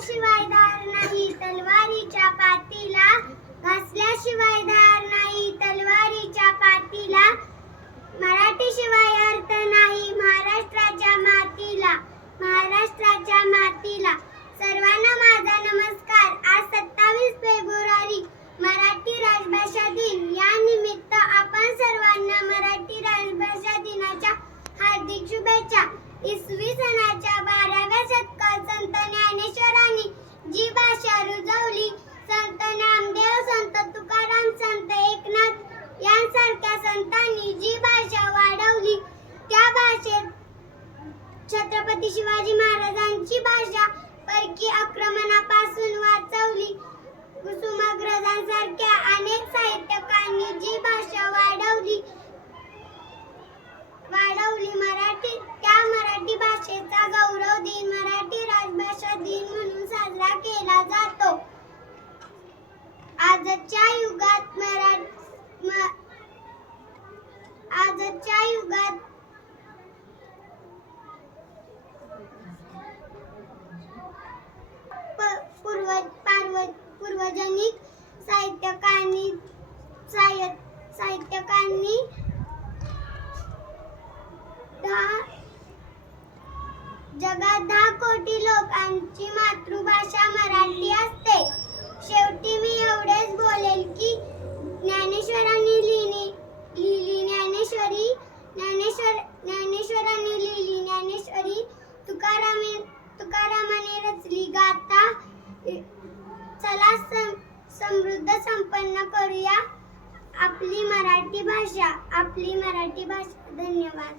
घासल्याशिवाय धार नाही तलवारीच्या पातीला, घासल्याशिवाय धार नाही तलवारीच्या पातीला, मराठीशिवाय अर्थ नाही महाराष्ट्राच्या मातीला, महाराष्ट्राच्या मातीला. सर्वांना माझा नमस्कार. आज 27 फेब्रुवारी मराठी राजभाषा दिन. या निमित्त आपण सर्वांना मराठी राजभाषा दिनाच्या हार्दिक शुभेच्छा. इसवी सनाच्या 12व्या शतकात संत ज्ञानेश्वरांनी जी भाषा रुजवली, संत नामदेव, संत तुकाराम, संत एकनाथ यांसारख्या संतांनी जी भाषा वाढवली, त्या भाषेत छत्रपती शिवाजी महाराजांची भाषा परकी आक्रमणापासून वाचवली. कुसुमाग्रजांसारख्या अनेक साहित्यकारांनी जी भाषा वाढवली त्या मराठी भाषेचा गौरव दिन मराठी राजभाषा दिन म्हणून साजरा केला जातो. आजच्या युगात पूर्वजनिक साहित्यकारांनी जगात 10 कोटी लोकांची मातृभाषा मराठी असते. शेवटी मी एवढेच बोलेल की ज्ञानेश्वरांनी लिहिली ज्ञानेश्वरी, तुकारामाने रचली गाथा. चला समृद्ध संपन्न करूया आपली मराठी भाषा. धन्यवाद.